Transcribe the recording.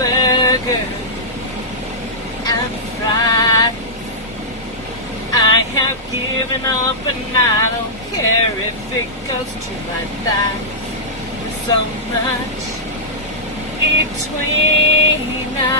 burger and fries. I have given up and I don't care if it goes to my thighs. There's so much between us.